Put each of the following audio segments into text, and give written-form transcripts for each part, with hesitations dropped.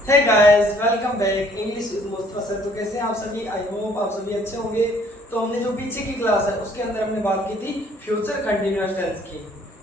Hey guys, welcome back English with Mustafa sir. तो कैसे हैं आप सभी? आई होप आप सभी अच्छे होंगे। तो हमने जो पीछे की क्लास है उसके अंदर हमने बात की थी फ्यूचर कंटीन्यूअस टेंस की।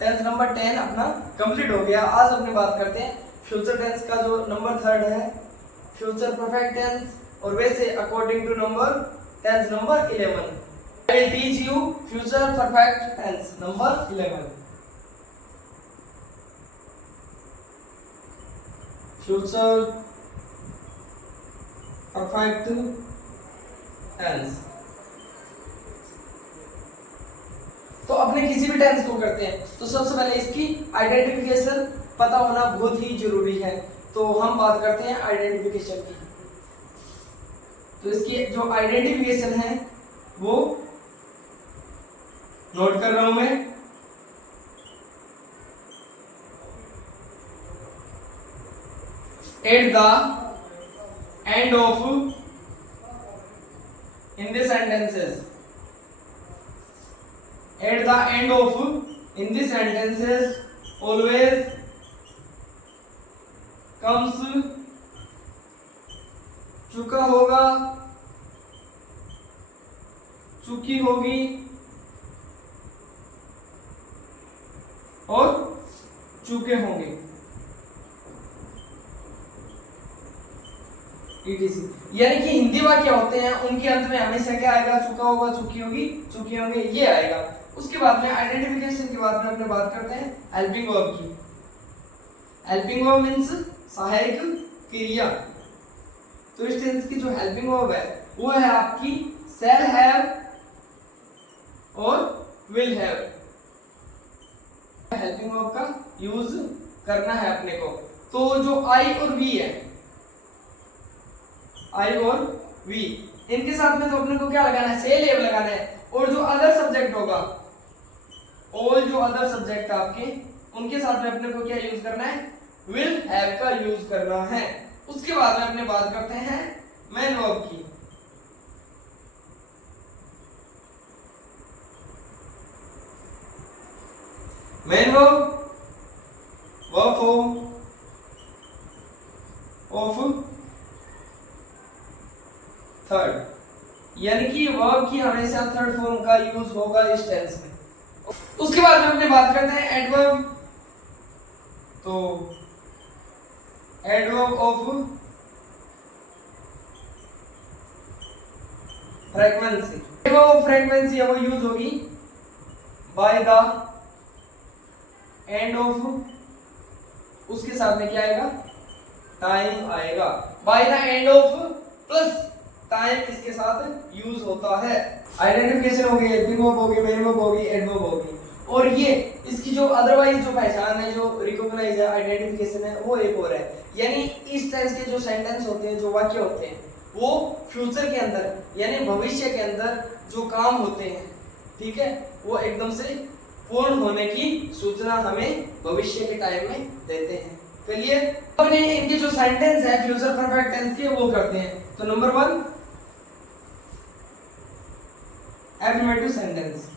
टेंस नंबर 10 अपना कंप्लीट हो गया। आज अपने बात करते हैं फ्यूचर टेंस का जो नंबर 3 है, फ्यूचर परफेक्ट टेंस। और वैसे according to number tense number 11 I will teach you future perfect tense number 11। Future perfect tense. तो अपने किसी भी टेंस को करते हैं तो सबसे पहले इसकी आइडेंटिफिकेशन पता होना बहुत ही जरूरी है। तो हम बात करते हैं आइडेंटिफिकेशन की। तो इसकी जो आइडेंटिफिकेशन है वो नोट कर रहा हूं मैं। At the end of in the sentences, at the end of in the sentences always comes चुका होगा, चुकी होगी और चुके होंगे, etc। यानी कि हिंदी वाक्य होते हैं उनके अंत में हमेशा क्या आएगा? चुका होगा, चुकी होगी, चुके होंगे, ये आएगा। उसके बाद में आइडेंटिफिकेशन के बाद में अपने बात करते हैं हेल्पिंग वर्ब की। हेल्पिंग वर्ब मींस सहायक क्रिया। तो इस टेंस की जो हेल्पिंग वर्ब है वो है आपकी शैल हैव और विल हैव। हेल्पिंग वर्ब का यूज करना है अपने को। तो जो आई और वी है, आई और वी, इनके साथ में तो अपने को क्या लगाना है? सेल हैव लगाना है। और जो अदर सब्जेक्ट होगा, ऑल जो अदर सब्जेक्ट आपके, उनके साथ में अपने को क्या यूज करना है? विल हैव का यूज करना है। उसके बाद में अपने बात करते हैं मेन वर्ब की। Main verb form of third, यानी कि वर्ब की हमेशा थर्ड फॉर्म का यूज होगा इस टेंस में। उसके बाद में अपने बात करते हैं एडवर्ब। तो adverb of frequency, adverb of frequency है वो यूज होगी बाय द एंड ऑफ, उसके साथ में क्या आएगा? टाइम आएगा। By the end of plus time इसके साथ यूज होता है। आइडेंटिफिकेशन हो गई, हेल्पिंग वर्ब हो गई, मेन वर्ब हो गई, एडवर्ब हो गई। और ये इसकी जो अदरवाइज जो पहचान है, जो रिकॉग्नाइज है, आइडेंटिफिकेशन है, वो एक और है। यानी इस टेंस के जो सेंटेंस होते हैं, जो वाक्य होते हैं, वो फ्यूचर के अंदर यानी भविष्य के अंदर जो काम होते हैं, ठीक है, वो एकदम से पूर्ण होने की सूचना हमें भविष्य के टाइम में देते हैं। चलिए अपने इनके जो सेंटेंस है फ्यूचर परफेक्ट टेंस के वो करते हैं। तो नंबर 1 एफर्मेटिव सेंटेंस।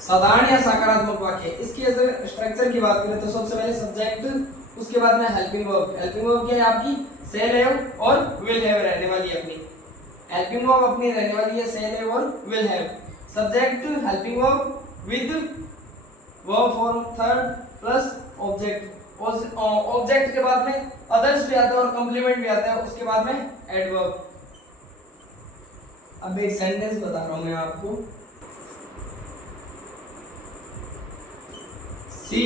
साधारण या सकारात्मक वाक्य। इसकी अगर स्ट्रक्चर की बात करें तो सबसे पहले सब्जेक्ट, उसके बाद में हेल्पिंग वर्ब। हेल्पिंग वर्ब क्या है आपकी? सेल हैव और विल हैव रहने वाली है अपनी। हेल्पिंग वर्ब अपनी रहने वाली है सेल हैव और will have. Subject helping verb with verb form third plus object. Object के बाद में अदर्स भी आता है और कंप्लीमेंट भी आता है। उसके बाद में एडवर्ब। अब एक सेंटेंस बता रहा हूं मैं आपको। She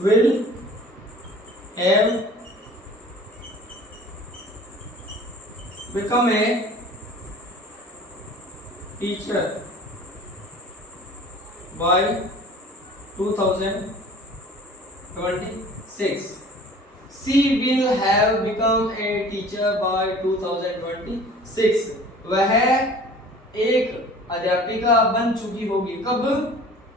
will have become a teacher by 2026. She will have become a teacher by 2026. वह एक अध्यापिका बन चुकी होगी। कब?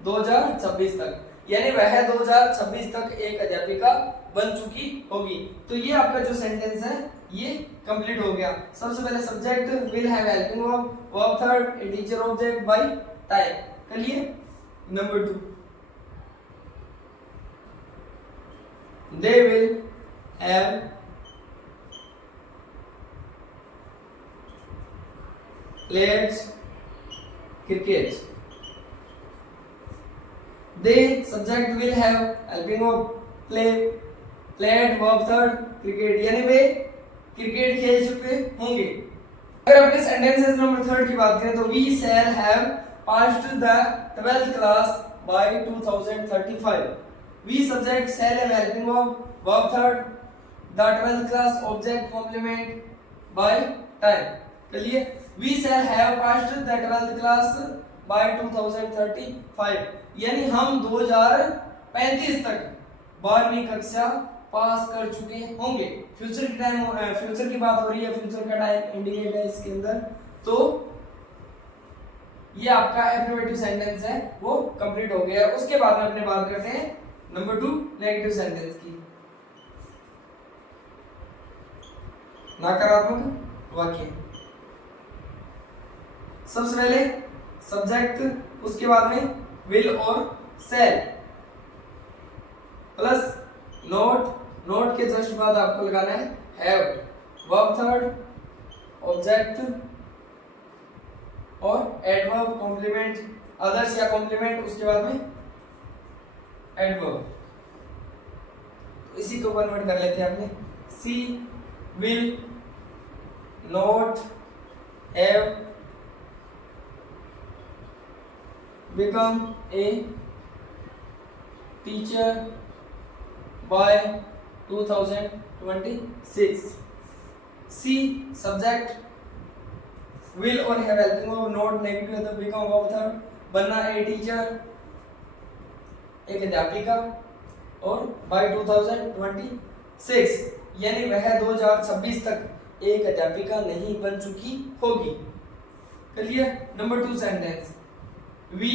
2026 तक। यानी वह 2026 तक एक अध्यापिका बन चुकी होगी। तो ये आपका जो सेंटेंस है ये कंप्लीट हो गया। सबसे पहले subject will have helping verb, verb third, teacher object by time. चलिए Number 2, they will have played cricket. They subject will have helping of played verb third cricket, यानी वे क्रिकेट खेल चुके होंगे। अगर अपने सेंटेंसेस नंबर 3 की बात करें तो we shall have passed the 12th class by 2035। We subject shall have helping of verb third the 12th class object complement by time. चलिए we shall have passed the 12th class by 2035, यानी हम 2035 तक 12वीं कक्षा पास कर चुके होंगे। Future की टाइम, फ्यूचर की बात हो रही है, फ्यूचर का टाइम इंडिकेट है इसके अंदर। तो ये आपका एफर्मेटिव सेंटेंस है वो कंप्लीट हो गया। उसके बाद में अपने बात करते हैं नंबर 2 नेगेटिव सेंटेंस की। नकारात्मक वाक्य। सबसे पहले सब्जेक्ट, उसके बाद में विल और शैल प्लस नोट। नोट के जस्ट बाद आपको लगाना है हैव, वर्ब थर्ड ऑब्जेक्ट और एडवर्ब कॉम्प्लीमेंट, अदर्स या कॉम्प्लीमेंट, उसके बाद में एडवर्ब। इसी को कन्वर्ट कर लेते हैं अपने। She will not have become a teacher by 2026। C subject will और have helping of not negative है तो become verb third, बनना a teacher एक अध्यापिका और by 2026, यानी वह 2026 तक एक अध्यापिका नहीं बन चुकी होगी। चलिए number 2 sentence. We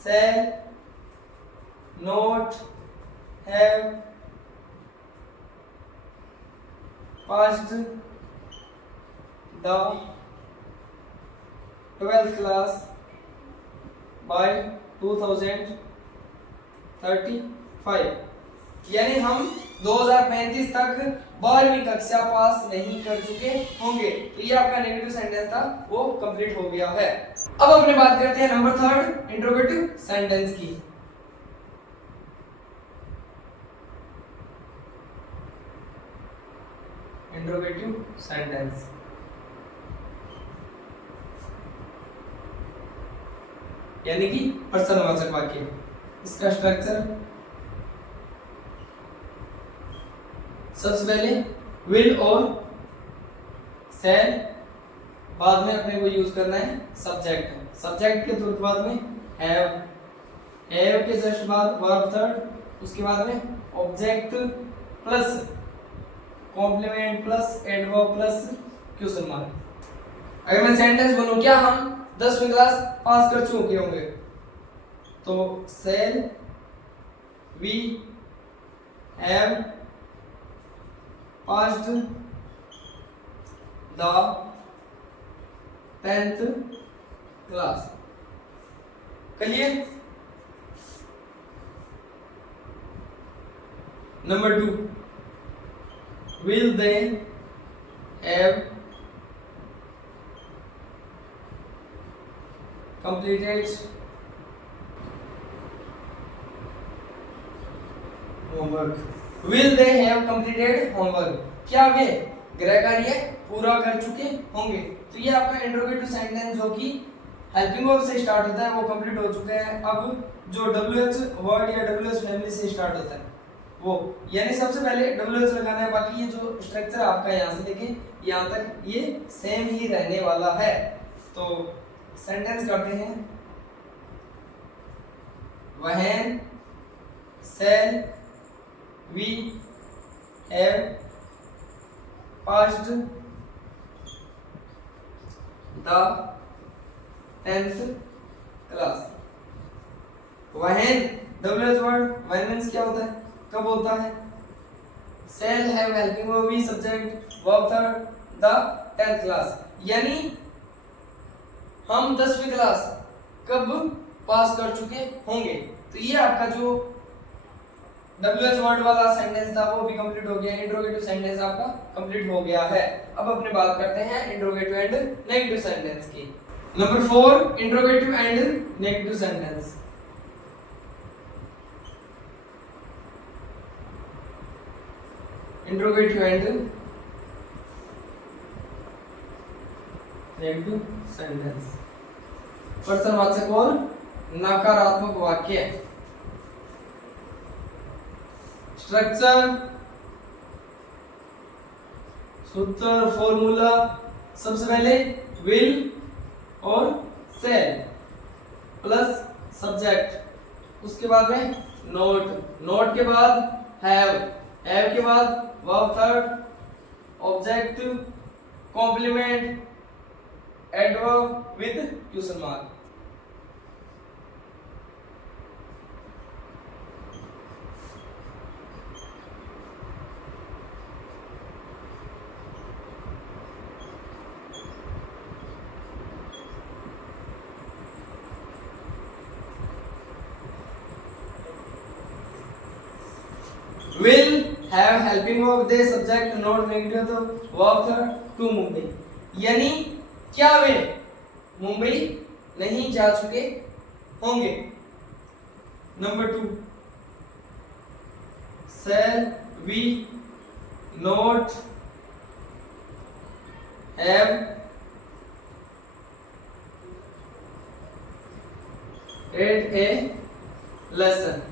shall not have passed the 12th class by 2035, यानी हम 2035 तक 12वीं कक्षा पास नहीं कर चुके होंगे। तो ये आपका नेगेटिव सेंटेंस था वो कंप्लीट हो गया है। अब अपने बात करते हैं नंबर 3 इंट्रोगेटिव सेंटेंस की। इंट्रोगेटिव सेंटेंस यानी कि प्रश्नवाचक वाक्य। इसका स्ट्रक्चर सबसे पहले विल और शैल, बाद में अपने को यूज करना है सब्जेक्ट। सब्जेक्ट के तुरंत बाद में हैव, हैव के जस्ट बाद वर्ब थर्ड, उसके बाद में object plus complement plus adverb plus question mark. अगर मैं सेंटेंस बोलूं क्या हम 10वीं क्लास पास कर चुके होंगे, तो shall we have passed the 10th class. Clear. Number 2, will they have completed homework? Will they have completed homework? क्या वे गृह कार्य पूरा कर चुके होंगे? तो ये आपका इंट्रोगेटिव सेंटेंस जो कि हेल्पिंग वर्ब से स्टार्ट होता है वो कंप्लीट हो चुका है। अब जो WH वर्ड या WH फैमिली से स्टार्ट होता है वो, यानी सबसे पहले WH लगाना है। बाकी ये जो स्ट्रक्चर आपका यहाँ से देखें यहाँ तक ये सेम ही रहने वाला है। तो सेंटेंस करते हैं। When shall we have passed the 10th class? When WH word when means क्या होता है, कब होता है? shall have helping verb be subject verb third the 10th class, यानी हम 10वीं क्लास कब पास कर चुके होंगे। तो ये आपका जो WH वर्ड वाला सेंटेंस था वो भी कंप्लीट हो गया, इंट्रोगेटिव सेंटेंस आपका कंप्लीट हो गया है। अब अपने बात करते हैं इंट्रोगेटिव एंड नेगेटिव सेंटेंस की। Number 4, interrogative and negative sentence. Interrogative and negative sentence. प्रश्नवाचक और नकारात्मक वाक्य। स्ट्रक्चर, सूत्र, फॉर्मूला। सबसे पहले विल और सेल प्लस सब्जेक्ट, उसके बाद में नोट, नोट के बाद हैव, हैव के बाद verb third, object, complement, adverb with question mark. Will have helping of the subject not negative तो verb third to मुंबई, यानी क्या वे मुंबई नहीं जा चुके होंगे। Number 2, shall we not have read a lesson।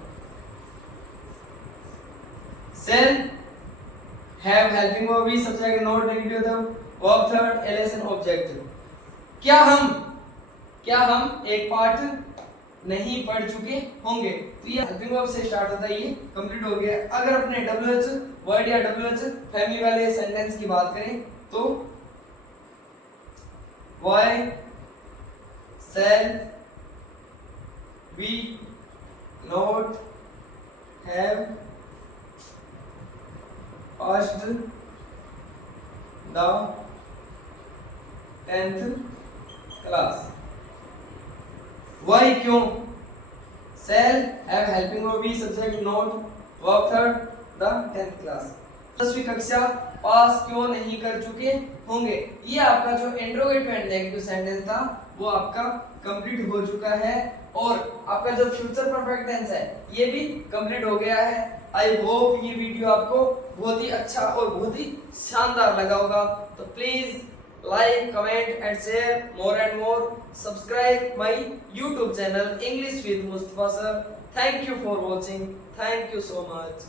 shall have helping verb भी subject not negative था, verb third, a lesson object। क्या हम एक पाठ नहीं पढ़ चुके होंगे, तो ये हेल्पिंग वर्ब से स्टार्ट होता है, ये कंप्लीट हो गया। अगर अपने WH वर्ड या WH फैमिली वाले सेंटेंस की बात करें तो why shall we not have passed the 10th class। why क्यों, shall have helping verb भी subject not, verb third the 10th class। 10वीं कक्षा पास क्यों नहीं कर चुके होंगे। ये आपका जो इंट्रोगेटिव एंड नेगेटिव सेंटेंस था वो आपका कंप्लीट हो चुका है, और आपका जो फ्यूचर परफेक्ट टेंस है ये भी कंप्लीट हो गया है। आई होप ये वीडियो आपको बहुत ही अच्छा और बहुत ही शानदार लगा होगा। तो please like, comment and share more and more. Subscribe my YouTube channel English with Mustafa sir. Thank you for watching, thank you so much.